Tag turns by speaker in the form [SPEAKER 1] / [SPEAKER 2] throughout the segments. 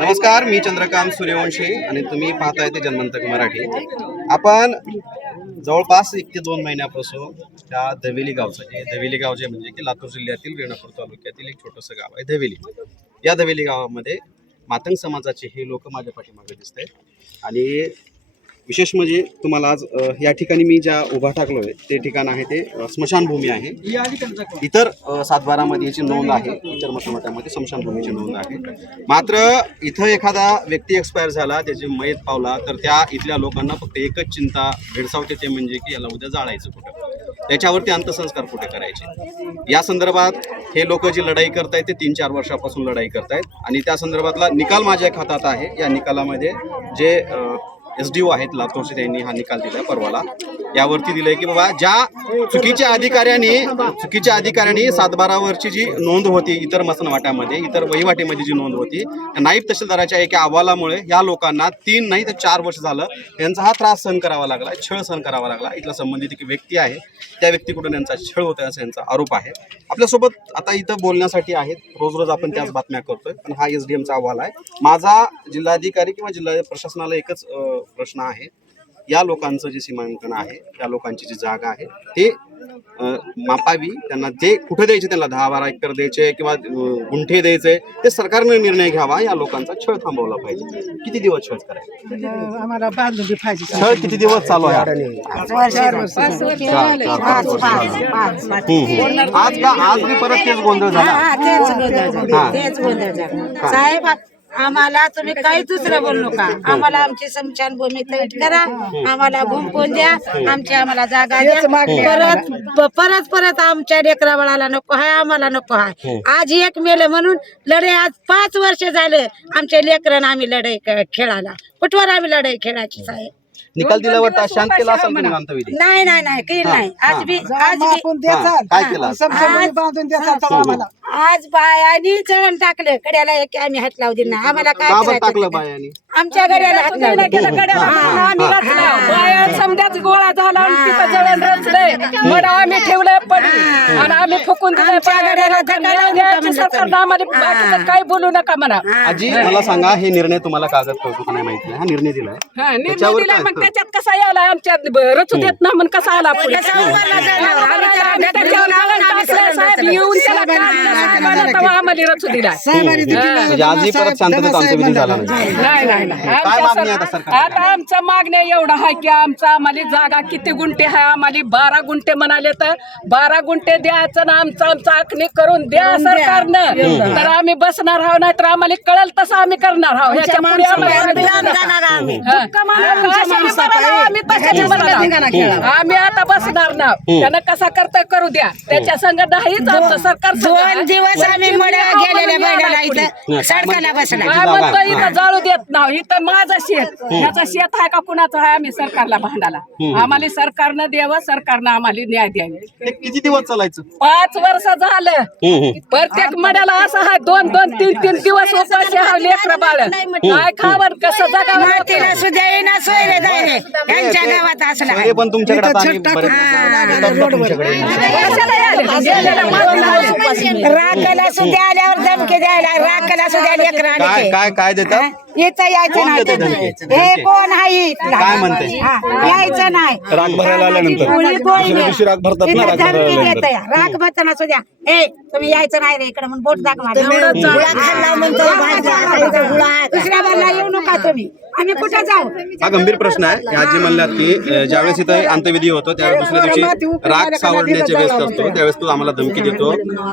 [SPEAKER 1] नमस्कार मी चंद्रकांत सूर्यवंशी आणि तुम्ही पाहताय ते जन्मंतक मराठी. आपण जवळपास एक ते दोन महिन्यापासून त्या धवेली गावचं जे धवेली गाव जे म्हणजे की लातूर जिल्ह्यातील रेणापूर तालुक्यातील एक छोटंसं गाव आहे धवेली. या धवेली गावामध्ये मातंग समाजाचे हे लोक माझ्या पाठीमागे दिसत आहेत आणि विशेष म्हणजे तुम्हाला आज अ, या ठिकाणी मी ज्या उभा टाकलो आहे ते ठिकाण आहे ते अ, स्मशानभूमी आहे. इतर अ, सातबारामध्ये याची नोंद आहे. इतर मतमतामध्ये स्मशानभूमीची नोंद आहे. मात्र इथं एखादा व्यक्ती एक्सपायर झाला त्याची मयत पावला तर त्या इथल्या लोकांना फक्त एकच चिंता भेडसावते ते म्हणजे की याला उद्या जाळायचं कुठं? त्याच्यावरती अंत्यसंस्कार कुठे करायचे? या संदर्भात हे लोक जी लढाई करतायत ते तीन चार वर्षापासून लढाई करतायत. आणि त्या संदर्भातला निकाल माझ्या खात्यात आहे. या निकालामध्ये जे एस डी ओ आहेत लातूरचे त्यांनी हा निकाल दिला परवाला. यावरती दिलंय की बाबा ज्या चुकीच्या अधिकाऱ्यांनी चुकीच्या अधिकाऱ्यांनी सातबारावरची जी नोंद होती इतर मसनवाट्यामध्ये इतर वहिवाटीमध्ये जी नोंद होती नाईब तहसीलदाराच्या एका अहवालामुळे या लोकांना तीन नाही तर चार वर्ष झालं यांचा हा त्रास सहन करावा लागला छळ सहन करावा लागला. इथला संबंधित एक व्यक्ती आहे त्या व्यक्तीकडून यांचा छळ होतोय असा यांचा आरोप आहे. आपल्यासोबत आता इथं बोलण्यासाठी आहेत रोज रोज आपण त्याच बातम्या करतोय पण हा एस डी एमचा अहवाल आहे. माझा जिल्हाधिकारी किंवा जिल्हा प्रशासनाला एकच प्रश्न आहे. या लोकांचं जे सीमांकन आहे या लोकांची जी जागा आहे ते मापावी त्यांना जे कुठे द्यायचे त्यांना दहा बारा एकर द्यायचे किंवा गुंठे द्यायचे ते सरकारने निर्णय घ्यावा या लोकांचा छळ थांबवला पाहिजे. किती दिवस छळ करायचे?
[SPEAKER 2] आम्हाला बांधून पाहिजे.
[SPEAKER 1] छळ किती दिवस चालू आहे. आज का आज मी परत. तेच गोंधळ झाला.
[SPEAKER 3] साहेब आम्हाला तुम्ही काही दुसरं बोलू नका. आम्हाला आमची स्मशानभूमी तैट करा. आम्हाला घुंपून द्या? आमची आम्हाला जागा द्या. परत परत परत आमच्या लेकरा बाळाला नको आहे आम्हाला नको आहे आज एक मेले म्हणून लढाई आज पाच वर्ष झाले. आमच्या लेकरांना आम्ही लढाई खेळायला. कुठवर आम्ही लढाई खेळायची साहेब?
[SPEAKER 1] निकाल दिल्यावर शांत केला असेल तुम्ही अंतविधी
[SPEAKER 3] नाही नाही नाही काही नाही. आज बी आज बी
[SPEAKER 2] आपण
[SPEAKER 1] हा, काय केलं?
[SPEAKER 2] समजा बांधून द्यायचा आम्हाला.
[SPEAKER 3] आज बायानी जळण टाकलं. कड्याला एक आम्ही हात लावू दिला. आम्हाला काय करायचं
[SPEAKER 1] टाकलं? बायानी
[SPEAKER 3] आमच्या गड्याला हात लावू दिला.
[SPEAKER 4] आम्ही रचलं बाया समजाच गोळा झाला आणि तिथं जळण रचलंय मग आम्ही ठेवलंय पडी आणि आम्ही फुकून दिलंय सरकारनं आम्हाला बाकीचं काही बोलू नका म्हणा.
[SPEAKER 1] आजी मला सांगा हे निर्णय तुम्हाला कागद कळतो का नाही माहिती नाही हा निर्णय दिलाय.
[SPEAKER 4] हा, निर्णय
[SPEAKER 1] त्याच्यावर
[SPEAKER 4] दिला
[SPEAKER 1] काय?
[SPEAKER 4] मग त्याच्यात कसा यायला आमच्या रचू देत ना म्हणून कसा आला पुढे त्याच्यावर टाकलं, साहेब
[SPEAKER 3] रचलं.
[SPEAKER 4] येऊन त्याला काढलं, साहेबांना तेव्हा आम्हाला रचू दिला.
[SPEAKER 1] म्हणजे आजही परत शांततेत अंत्यविधी झाला नाही.
[SPEAKER 4] नाही नाही नाही.
[SPEAKER 1] काय
[SPEAKER 4] आमच्या
[SPEAKER 1] मागणी आहे आता
[SPEAKER 4] सर-
[SPEAKER 1] सरकारला?
[SPEAKER 4] आता आमच्या मागण्या एवढा आहे की आमचा आम्हाला जागा किती गुंठे आहे? आम्हाला बारा गुंठे म्हणाले तर बारा गुंठे द्यायचं ना आमचं आमचं आखणी करून द्या सरकारनं. तर आम्ही बसणार आहोत नाही तर आम्हाला कळल तसं आम्ही करणार आहोत. ह्याच्या पुढे
[SPEAKER 3] आम्ही
[SPEAKER 4] हा. आता बसणार ना. त्यानं कसा करता करू द्या. त्याच्या संग नाहीच आमचं सरकार
[SPEAKER 3] दिवस आम्ही इथं सडकाला बसला.
[SPEAKER 4] काय म्हणतो इथं जाळू देत नाही. इथं माझं शेत. शेत आहे का कुणाचं आहे आम्ही सरकारला भांडाला आम्हाला सरकारनं द्यावं सरकारनं आम्हाला न्याय द्यावे.
[SPEAKER 1] हे किती दिवस चालायचं?
[SPEAKER 4] पाच वर्ष झालं. प्रत्येक मड्याला असं आहे दोन दोन तीन तीन दिवस उपाशी हा लेकर बाळ. काय खावर कसं जगावं?
[SPEAKER 3] मातीला सुद्धा येईना सोयरे जायरे यांच्या गावात असला
[SPEAKER 1] शहरे पण तुमच्याकडे आता आणि बरेच शेतात तुमच्याकडे.
[SPEAKER 4] कशाला यायले? गेलेल्या माणसाला उपाशी नाही.
[SPEAKER 3] राखाला सुद्धा आल्यावर धमकी द्यायला राखाला सुद्धा लेकर
[SPEAKER 1] काय काय काय देतात?
[SPEAKER 3] इथं यायचं
[SPEAKER 1] कोण
[SPEAKER 3] नाही
[SPEAKER 1] देतं
[SPEAKER 3] तुम्ही.
[SPEAKER 1] धमकी?
[SPEAKER 3] हे कोण आहे?
[SPEAKER 1] काय म्हणते?
[SPEAKER 3] हा, यायचं नाही.
[SPEAKER 5] राग भरायला आल्यानंतर.
[SPEAKER 3] कोणी कोण
[SPEAKER 5] दुसऱ्या दिवशी राग भरतात ना,
[SPEAKER 3] इथं
[SPEAKER 5] राग भरायला.
[SPEAKER 3] राग भरताना सुद्धा ए तुम्ही यायचं नाही रे इकडे म्हणून बोट दाखवा. दुसऱ्या बाजूला येऊ नका तुम्ही. आम्ही कुठं जाऊ?
[SPEAKER 1] हा गंभीर प्रश्न आहे. या आजी म्हणल्यात की अ, ज्यावेळेस इथं अंत्यविधी होतो त्यावेळेस दुसऱ्या दिवशी राग सावरण्याचे व्यस्त असतो त्यावेळेस तो आम्हाला धमकी देतो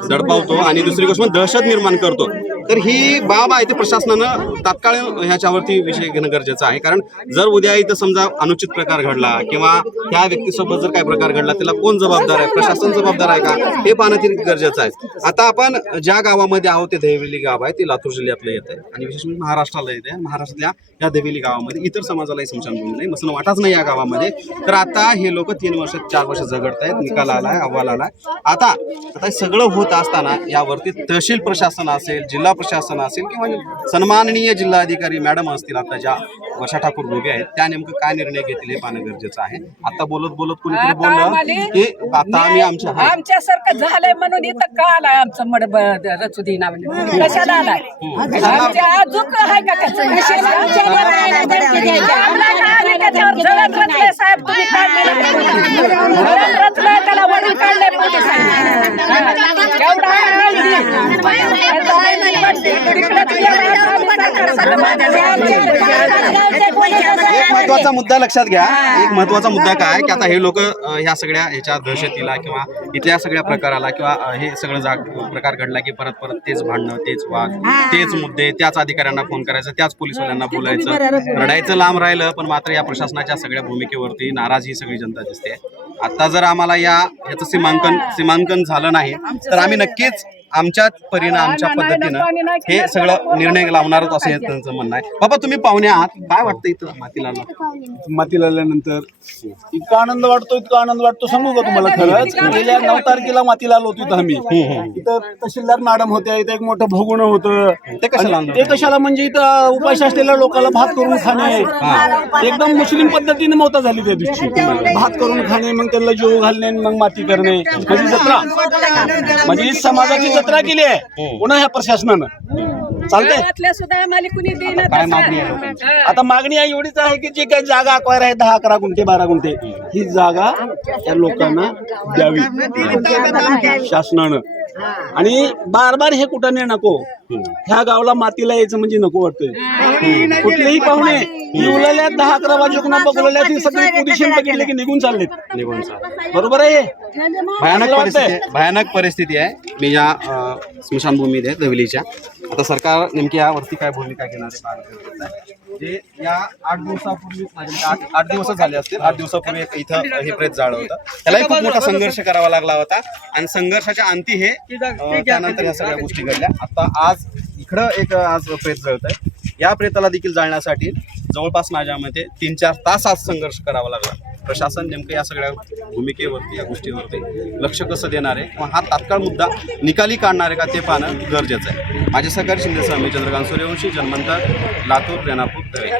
[SPEAKER 1] दडपावतो आणि दुसरी गोष्ट म्हणजे दहशत निर्माण करतो. तर ही बाब आहे ती प्रशासनानं तात्काळ ह्याच्यावरती विषय घेणं गरजेचं आहे. कारण जर उद्या इथं समजा अनुचित प्रकार घडला किंवा त्या व्यक्तीसोबत जर काय प्रकार घडला त्याला कोण जबाबदार आहे? प्रशासन जबाबदार आहे का? हे पाहणं ती गरजेचं आहे. आता आपण ज्या गावामध्ये आहोत ते दहिवली गाव आहे ते लातूर जिल्ह्यातलं येत आहे. आणि विशेष म्हणजे महाराष्ट्राला येत आहे. महाराष्ट्रातल्या या दहिवली गावामध्ये इतर समाजालाही स्मशानभूमी नाही मसन वाटाच नाही या गावामध्ये. तर आता हे लोक तीन वर्ष चार वर्ष झगडत आहेत निकाल आलाय अहवाल आलाय. आता आता सगळं होत असताना यावरती तहसील प्रशासन असेल जिल्हा प्रशासन असेल किंवा सन्माननीय जिल्हाधिकारी मॅडम असतील आता ज्या वर्षा ठाकूर दोघे आहेत त्या नेमकं काय निर्णय घेतील हे पाहणं गरजेचं आहे. आता बोलत बोलत कोणीतरी
[SPEAKER 4] आता
[SPEAKER 1] बोललं की आता आम्ही आमच्या.
[SPEAKER 4] आमच्यासारखं झालंय म्हणून इथं का आलाय आमचं मड कशाला आलाय? आमच्या अजून आहे का त्याचं रचलंय साहेब तुम्ही काढले
[SPEAKER 1] एक महत्त्वाचा मुद्दा लक्षात घ्या. एक महत्त्वाचा मुद्दा काय? की आता हे लोक ह्या सगळ्या ह्याच्या दहशतीला किंवा इथल्या सगळ्या प्रकाराला किंवा हे सगळं जाग प्रकार घडला की परत परत तेच भांडणं तेच वाद तेच मुद्दे त्याच अधिकाऱ्यांना फोन करायचं त्याच पोलिसवाल्यांना बोलायचं. रडायचं लांब राहिलं पण मात्र या प्रशासनाच्या सगळ्या भूमिकेवरती नाराज ही सगळी जनता दिसते. आता जर आम्हाला या याचं सीमांकन सीमांकन झालं नाही तर आम्ही नक्कीच आमच्या परीनं आमच्या पद्धतीनं हे सगळं निर्णय लावणारच असं हे त्यांचं म्हणणं आहे. बाबा तुम्ही पाहुणे आहात. काय वाटतं इथं मातीला
[SPEAKER 5] मातीला आल्यानंतर इतका आनंद वाटतो इतका आनंद वाटतो. सांगू का तुम्हाला खरंच? गेल्या नऊ तारखेला मातीला आलो होतो इथं आम्ही. इथं तहसीलदार मॅडम होत्या इथं एक मोठं भोगणं होतं.
[SPEAKER 1] ते कशाला
[SPEAKER 5] ते कशाला म्हणजे इथं उपाशी असलेल्या लोकांना भात करून खाणे. एकदम मुस्लिम पद्धतीने मौता झाली त्या दिवशी. भात करून खाणे मग त्यांना जेव घालणे मग माती करणे. म्हणजे जत्रा. म्हणजे समाजाची जत्रा केली आहे. पुन्हा ह्या प्रशासनानं. चालतंय?
[SPEAKER 4] गावातल्या सुद्धा आम्हाला कुणी देईन
[SPEAKER 1] काय मागणी आहे?
[SPEAKER 5] आता मागणी आहे एवढीच आहे की जे काही जागा अक्वायर आहे दहा अकरा गुंठे बारा गुंठे ही जागा त्या लोकांना द्यावी. शासनानं. आणि बार बार हे कुठं नाही नको? ह्या गावाला मातीला यायचं म्हणजे नको वाटतंय. कुठलेही पाहुणे येवलेल्या दहा अकरा वाजेकुणा बघलेल्या ती सगळी पोझिशन बघितले की निघून चाललेत.
[SPEAKER 1] निघून चालेल.
[SPEAKER 5] बरोबर आहे?
[SPEAKER 1] भयानक परिस्थिती. आहे. भयानक परिस्थिती आहे. मी या अ, स्मशानभूमीत आहे दविलीच्या आता सरकार नेमकी यावरती काय भूमिका घेणार आहे. जे या आठ दिवसापूर्वी म्हणजे आठ आठ दिवसच झाले असतील. आठ दिवसापूर्वी एक इथं हे प्रेत जाळं होतं. त्यालाही खूप मोठा संघर्ष करावा लागला होता. आणि संघर्षाच्या अंती हे त्यानंतर ह्या सगळ्या गोष्टी घडल्या. आता आज इकडं एक आज प्रेत जळत आहे या प्रेताला देखील जाळण्यासाठी जवळपास माझ्यामध्ये तीन चार तास आज संघर्ष करावा लागला. प्रशासन नेमकं या सगळ्या भूमिकेवरती या गोष्टीवरती लक्ष कसं देणार आहे? किंवा हा तात्काळ मुद्दा निकाली काढणार आहे का ते पाहणं गरजेचं आहे. माझे सहकारी शिंदे स्वामी चंद्रकांत सूर्यवंशी जन्मंतर लातूर रेणापूर दळे